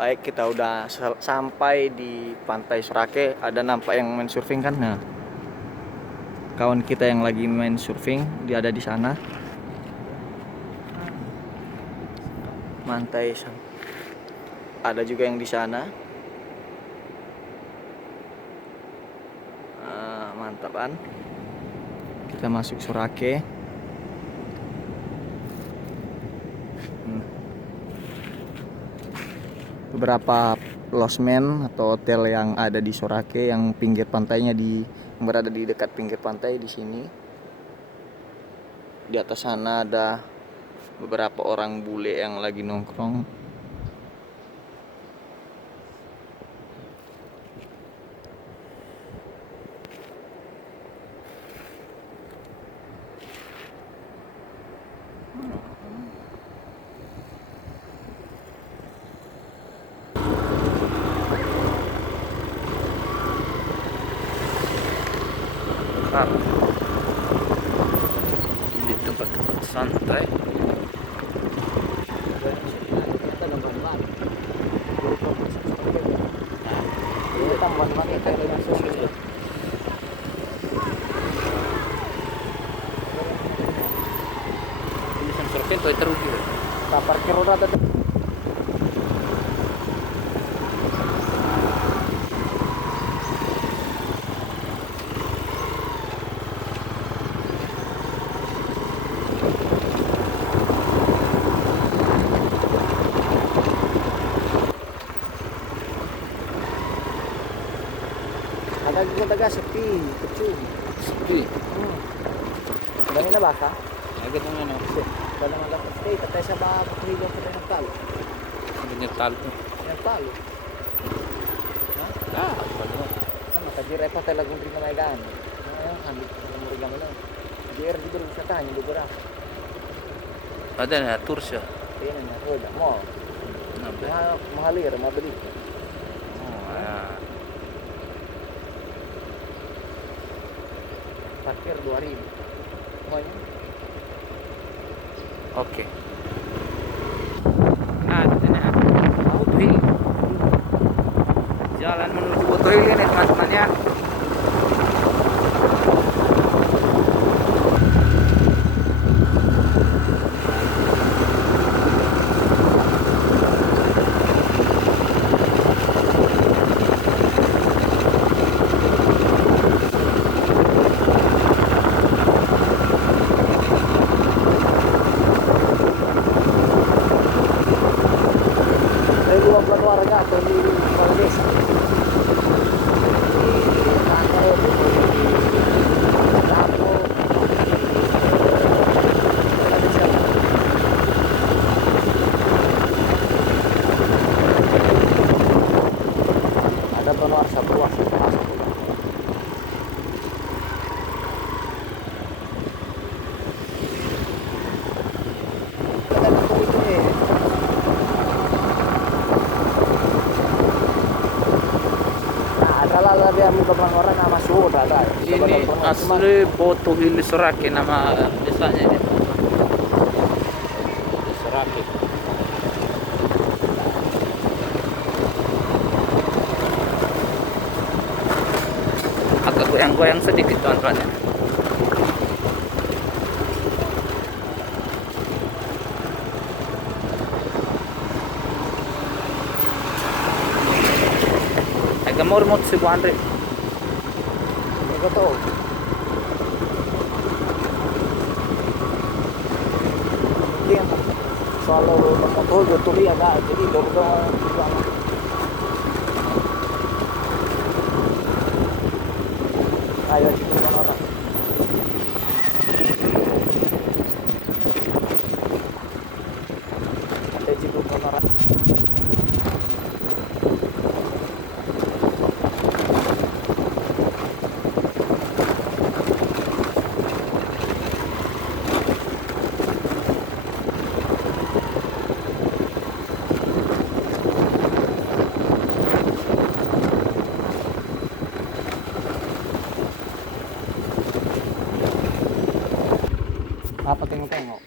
Baik, kita udah sampai di Pantai Sorake. Ada nampak yang main surfing kan? Nah, kawan kita yang lagi main surfing, dia ada di sana. Pantai ada juga yang di sana. Mantap kan? Kita masuk Sorake. Beberapa losmen atau hotel yang ada di Sorake yang pinggir pantainya yang berada di dekat pinggir pantai di sini. Di atas sana ada beberapa orang bule yang lagi nongkrong. Di tempat-tempat santai. Parkir roda ada. Ada juga daga sepi, kecil. Sepi. Dami na baka? Agad naman ako. Wala naman dapat stay. Tatay sa baka pakilig ko rin ng talo. Hindi niya talo. Ng talo. Ha? Kan makajiray pa talagang rin na may gaan. Ngayon, hambit ko mo rin naman. JR di dulu sa tahan, hindi bura. Ada na, tour siya. Kaya na, roda mo. Mahalir, mabalik. Parkir 2.000. Semuanya. Oke. Nah, itu na. Butuhil. Jalan menuju Butuhil ini teman-teman ya. Warga atau di kepala desa. Ada penuasa buah masuk. Ada beberapa orang nama sudah ada. Ini asli Butuhil Sorake nama desanya ini. Sorake. Agak goyang-goyang sedikit teman-teman ya. Agak murmut si Bu Andre. Betul. Mungkin selalu motor betul ya enggak, jadi dorong juga. Ayo kita orang. Ada juga orang. Apa tengok-tengok?